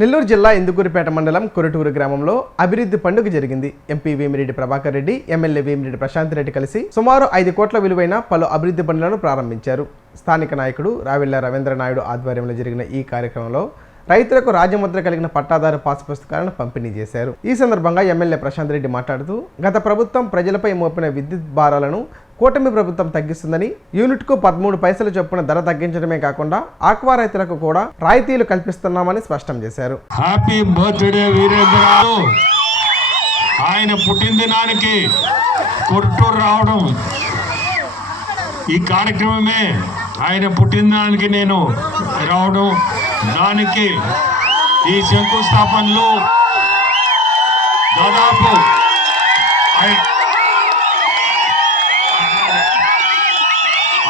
నెల్లూరు జిల్లా ఇందుకూరుపేట మండలం కొరటూరు గ్రామంలో అభివృద్ధి పండుగ జరిగింది. ఎంపీ వేమిరెడ్డి ప్రభాకర్ రెడ్డి, ఎమ్మెల్యే వేమిరెడ్డి ప్రశాంత్ రెడ్డి కలిసి సుమారు 5 కోట్ల విలువైన పలు అభివృద్ధి పనులను ప్రారంభించారు. స్థానిక నాయకుడు రావిళ్ల రవీంద్ర నాయుడు ఆధ్వర్యంలో జరిగిన ఈ కార్యక్రమంలో రైతులకు రాజముద్ర కలిగిన పట్టాదారు పాస్ పుస్తకాలను పంపిణీ చేశారు. ఈ సందర్భంగా ఎమ్మెల్యే ప్రశాంత్ రెడ్డి మాట్లాడుతూ, గత ప్రభుత్వం ప్రజలపై మోపిన విద్యుత్ భారాలను కూటమి ప్రభుత్వం తగ్గిస్తుందని, యూనిట్కు 13 పైసలు చొప్పున ధర తగ్గించడమే కాకుండా ఆక్వా రైతులకు కూడా రాయితీలు కల్పిస్తున్నామని స్పష్టం చేశారు. Happy birthday Veerendra. ఆయన పుట్టినదినానికి కొరటూరు రావడం, ఈ కార్యక్రమమే ఆయన పుట్టినదానికి నేను రావడం, దానికి ఈ శంకుస్థాపనలు దాదాపు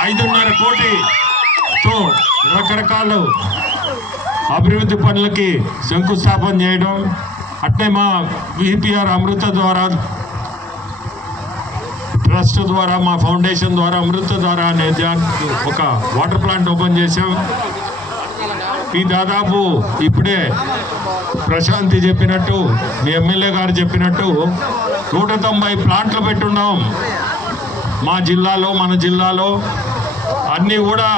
5.5 కోటితో రకరకాల అభివృద్ధి పనులకి శంకుస్థాపన చేయడం, అట్నే మా విపిఆర్ అమృత ద్వారా ట్రస్ట్ ద్వారా, మా ఫౌండేషన్ ద్వారా అమృత ద్వారా అనే ఒక వాటర్ ప్లాంట్ ఓపెన్ చేశాం. ఈ దాదాపు ఇప్పుడే ప్రశాంతి చెప్పినట్టు, మీ ఎమ్మెల్యే గారు చెప్పినట్టు 190 ప్లాంట్లు పెట్టున్నాం మా జిల్లాలో. మన జిల్లాలో అన్నీ కూడా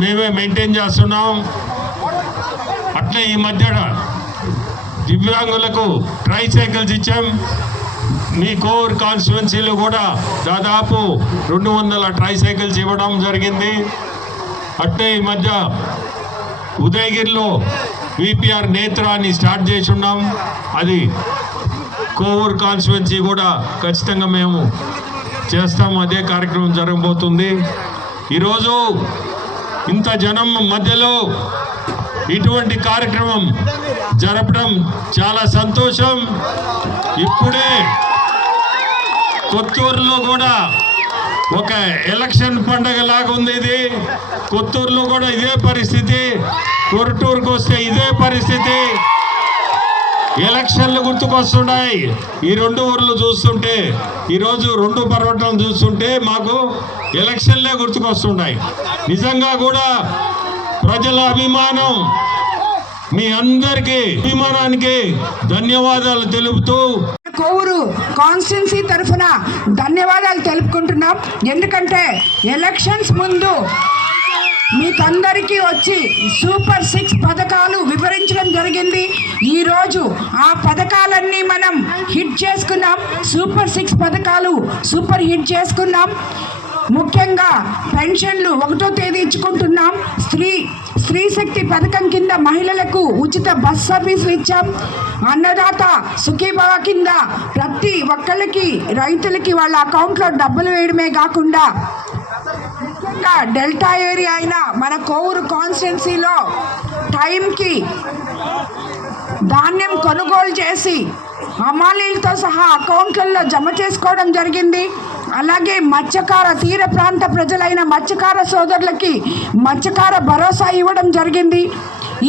మేమే మెయింటైన్ చేస్తున్నాం. అట్లే ఈ మధ్య దివ్యాంగులకు ట్రైసైకిల్స్ ఇచ్చాం. మీ కోర్ కాన్స్టిట్యున్సీలో కూడా దాదాపు 200 ట్రైసైకిల్స్ ఇవ్వడం జరిగింది. అట్లే ఈ మధ్య ఉదయగిరిలో విపిఆర్ నేత్రాన్ని స్టార్ట్ చేసి ఉన్నాం. అది కోవూర్ కాన్స్టిట్యున్సీ కూడా ఖచ్చితంగా మేము చేస్తాము. అదే కార్యక్రమం జరగబోతుంది. ఈరోజు ఇంత జనం మధ్యలో ఇటువంటి కార్యక్రమం జరపడం చాలా సంతోషం. ఇప్పుడే కొత్తూరులో కూడా ఒక ఎలక్షన్ పండగ లాగా ఉంది. ఇది కొత్తూరులో కూడా ఇదే పరిస్థితి, కొరటూరుకు వస్తే ఇదే పరిస్థితి. ఎలక్షన్లు గుర్తుకొస్తున్నాయి. ఈ 2 ఊర్లు చూస్తుంటే, ఈరోజు 2 పర్వటాలు చూస్తుంటే మాకు ఎలక్షన్లే గుర్తుకొస్తున్నాయి. నిజంగా కూడా ప్రజల అభిమానం, మీ అందరికీ అభిమానానికి ధన్యవాదాలు తెలుపుతూ కోవూరు కాన్స్టిట్యున్సీ తరఫున ధన్యవాదాలు తెలుపుకుంటున్నాం. ఎందుకంటే ఎలక్షన్స్ ముందు మీకందరికీ వచ్చి సూపర్ 6 పథకాలు వివరించడం జరిగింది. ఈరోజు ఆ పథకాలన్నీ మనం హిట్ చేసుకున్నాం. సూపర్ 6 పథకాలు సూపర్ హిట్ చేసుకున్నాం. ముఖ్యంగా పెన్షన్లు 1వ తేదీ ఇచ్చుకుంటున్నాం. స్త్రీ శక్తి పథకం కింద మహిళలకు ఉచిత బస్ సర్వీసులు ఇచ్చాం. అన్నదాత సుఖీభవ కింద ప్రతి ఒక్కళ్ళకి, రైతులకి వాళ్ళ అకౌంట్లో డబ్బులు వేయడమే కాకుండా ముఖ్యంగా డెల్టా ఏరియా అయిన మన కోవూరు కాన్స్టిట్యున్సీలో టైంకి ధాన్యం కొనుగోలు చేసి హమాలీలతో సహా అకౌంట్లలో జమ చేసుకోవడం జరిగింది. అలాగే మత్స్యకార తీర ప్రాంత ప్రజలైన మత్స్యకార సోదరులకి మత్స్యకార భరోసా ఇవ్వడం జరిగింది.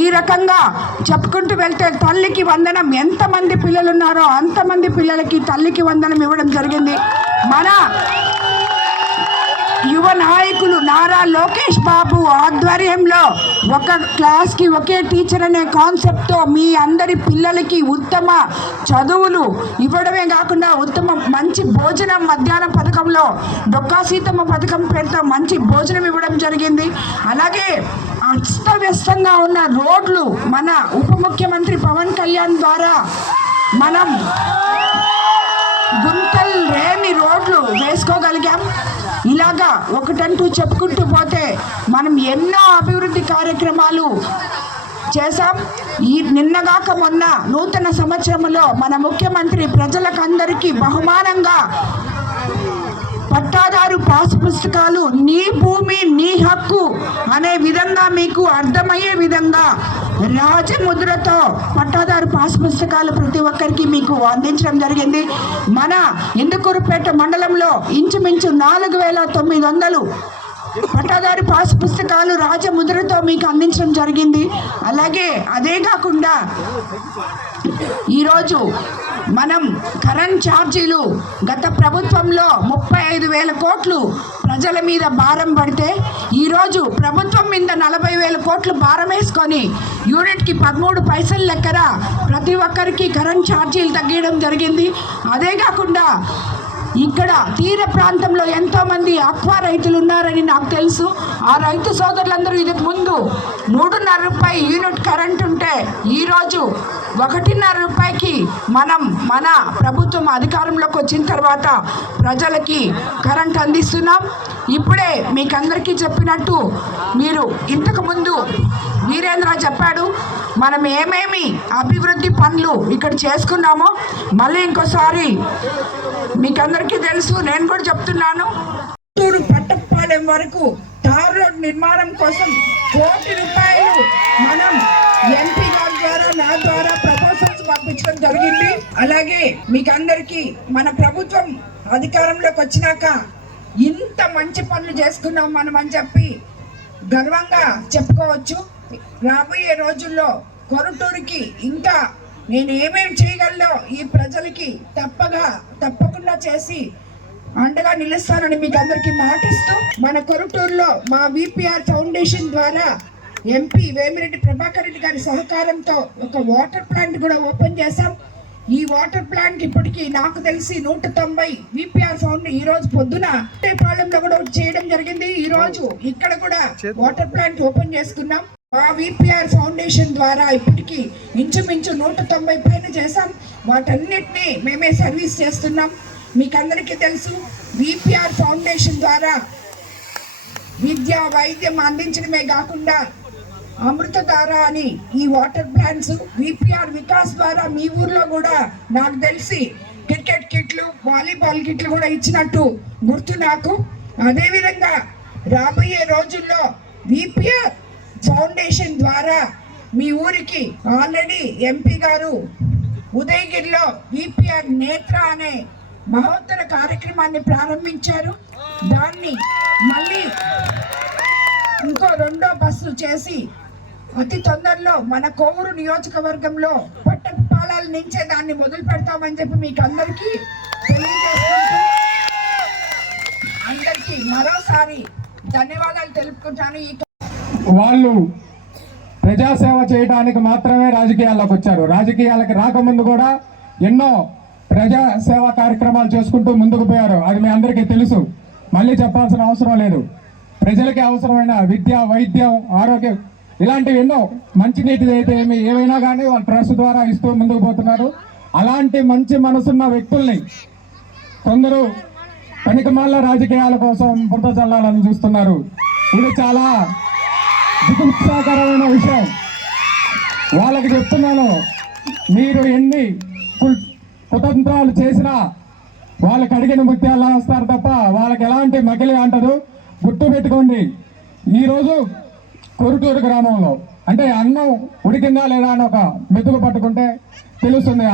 ఈ రకంగా చెప్పుకుంటూ వెళ్తే తల్లికి వందనం, ఎంతమంది పిల్లలు ఉన్నారో అంతమంది పిల్లలకి తల్లికి వందనం ఇవ్వడం జరిగింది. మన యువ నాయకులు నారా లోకేష్ బాబు ఆధ్వర్యంలో ఒక క్లాస్కి ఒకే టీచర్ అనే కాన్సెప్ట్తో మీ అందరి పిల్లలకి ఉత్తమ చదువులు ఇవ్వడమే కాకుండా మంచి భోజనం, మధ్యాహ్నం పథకంలో డొక్కా సీతమ్మ పథకం పేరుతో మంచి భోజనం ఇవ్వడం జరిగింది. అలాగే అస్తవ్యస్తంగా ఉన్న రోడ్లు మన ఉప ముఖ్యమంత్రి పవన్ కళ్యాణ్ ద్వారా మనం గుంతలు లేని రోడ్లు వేసుకోగలిగాం. ఇలాగా ఒకటంటూ చెప్పుకుంటూ పోతే మనం ఎన్నో అభివృద్ధి కార్యక్రమాలు చేశాం. ఈ నిన్నగాక మొన్న నూతన సంవత్సరంలో మన ముఖ్యమంత్రి ప్రజలకందరికీ బహుమానంగా పట్టాదారు పాస్ పుస్తకాలు, నీ భూమి నీ హక్కు అనే విధంగా మీకు అర్థమయ్యే విధంగా రాజముద్రతో పట్టాదారు పాస్ పుస్తకాలు ప్రతి ఒక్కరికి మీకు అందించడం జరిగింది. మన ఇందుకూరుపేట మండలంలో ఇంచుమించు 4,900 పట్టాదారు పాస్ పుస్తకాలు రాజముద్రతో మీకు అందించడం జరిగింది. అలాగే అదే కాకుండా ఈరోజు మనం కరెంట్ ఛార్జీలు గత ప్రభుత్వంలో 35,000 కోట్లు ప్రజల మీద భారం పడితే ఈరోజు ప్రభుత్వం మీద 40,000 కోట్లు భారం వేసుకొని యూనిట్కి 13 పైసలు లెక్కన ప్రతి ఒక్కరికి కరెంట్ ఛార్జీలు తగ్గించడం జరిగింది. అదే కాకుండా ఇక్కడ తీర ప్రాంతంలో ఎంతోమంది అక్వా రైతులు ఉన్నారని నాకు తెలుసు. ఆ రైతు సోదరులందరూ ఇది ముందు 3.5 రూపాయి యూనిట్ కరెంట్ ఉంటే ఈరోజు 1.5 రూపాయికి మన ప్రభుత్వం అధికారంలోకి వచ్చిన తర్వాత ప్రజలకి కరెంట్ అందిస్తున్నాం. ఇప్పుడే మీకు అందరికీ చెప్పినట్టు మీరు ఇంతకుముందు వీరేంద్ర చెప్పాడు మనం ఏమేమి అభివృద్ధి పనులు ఇక్కడ చేసుకున్నామో మళ్ళీ ఇంకోసారి మీకు అందరికీ తెలుసు, నేను కూడా చెప్తున్నాను. చిత్తూరు పట్టపాలెం వరకు తార్ రోడ్ నిర్మాణం కోసం 1 కోటి రూపాయలు మనం ఎంపీ గారి ద్వారా నా ద్వారా ప్రపోజల్స్ పంపించడం జరిగింది. అలాగే మీకు అందరికీ మన ప్రభుత్వం అధికారంలోకి వచ్చినాక ఇంత మంచి పనులు చేసుకున్నాం మనం అని చెప్పి గర్వంగా చెప్పుకోవచ్చు. రాబోయే రోజుల్లో కొరటూరుకి ఇంకా నేను ఏమేమి చేయగలనో ఈ ప్రజలకి తప్పకుండా చేసి అండగా నిలుస్తానని మీకు అందరికీ మాటిస్తూ మన కొరటూరులో మా విపిఆర్ ఫౌండేషన్ ద్వారా ఎంపీ వేమిరెడ్డి ప్రభాకర్ రెడ్డి గారి సహకారంతో ఒక వాటర్ ప్లాంట్ కూడా ఓపెన్ చేశాం. ఈ వాటర్ ప్లాంట్ ఇప్పటికీ నాకు తెలిసి 190 విపిఆర్ ఫౌండ్ ఈ రోజు పొద్దున పాలెంలో కూడా చేయడం జరిగింది. ఈ రోజు ఇక్కడ కూడా వాటర్ ప్లాంట్ ఓపెన్ చేసుకున్నాం. మా విపిఆర్ ఫౌండేషన్ ద్వారా ఇప్పటికీ ఇంచుమించు 190 పైన చేశాం. వాటన్నిటినీ మేమే సర్వీస్ చేస్తున్నాం. మీకు అందరికీ తెలుసు విపిఆర్ ఫౌండేషన్ ద్వారా విద్య వైద్యం అందించడమే కాకుండా అమృతధార అని ఈ వాటర్ ప్లాంట్స్ విపిఆర్ వికాస్ ద్వారా మీ ఊర్లో కూడా నాకు తెలిసి క్రికెట్ కిట్లు వాలీబాల్ కిట్లు కూడా ఇచ్చినట్టు గుర్తు నాకు. అదేవిధంగా రాబోయే రోజుల్లో విపిఆర్ ఫౌండేషన్ ద్వారా మీ ఊరికి ఆల్రెడీ ఎంపీ గారు ఉదయగిరిలో విపిఆర్ నేత్ర అనే మహోత్తర కార్యక్రమాన్ని ప్రారంభించారు. దాన్ని మళ్ళీ ఇంకో 2వ బస్సు చేసి అతి తొందరలో మన కోవూరు నియోజకవర్గంలో పట్టపాలాల నుంచే దాన్ని మొదలు పెడతామని చెప్పి మీకు అందరికీ తెలియజేసుకుంటూ అందరికీ మరోసారి ధన్యవాదాలు తెలుపుకుంటాను. వాళ్ళు ప్రజాసేవ చేయడానికి మాత్రమే రాజకీయాల్లోకి వచ్చారు. రాజకీయాలకు రాకముందు కూడా ఎన్నో ప్రజాసేవా కార్యక్రమాలు చేసుకుంటూ ముందుకు పోయారు. అది మీ అందరికీ తెలుసు, మళ్ళీ చెప్పాల్సిన అవసరం లేదు. ప్రజలకి అవసరమైన విద్య, వైద్యం, ఆరోగ్యం ఇలాంటివి ఎన్నో మంచినీటి అయితే ఏమైనా కానీ వాళ్ళు ట్రస్ట్ ద్వారా ఇస్తూ ముందుకు పోతున్నారు. అలాంటి మంచి మనసున్న వ్యక్తుల్ని కొందరు పనికిమాల రాజకీయాల కోసం బురద చల్లాలని చూస్తున్నారు. ఇది చాలా దుఃఖకరమైన విషయం. వాళ్ళకి చెప్తున్నాను, మీరు ఎన్ని కుతంత్రాలు చేసినా వాళ్ళకి అడిగిన ముత్యాలా వస్తారు తప్ప వాళ్ళకి ఎలాంటి మకిలి అంటదు. గుర్తు పెట్టుకోండి. ఈరోజు కొరుటూరు గ్రామంలో అంటే అన్నం ఉడికిందా లేదా అని ఒక మెతుకు పట్టుకుంటే తెలుస్తుంది.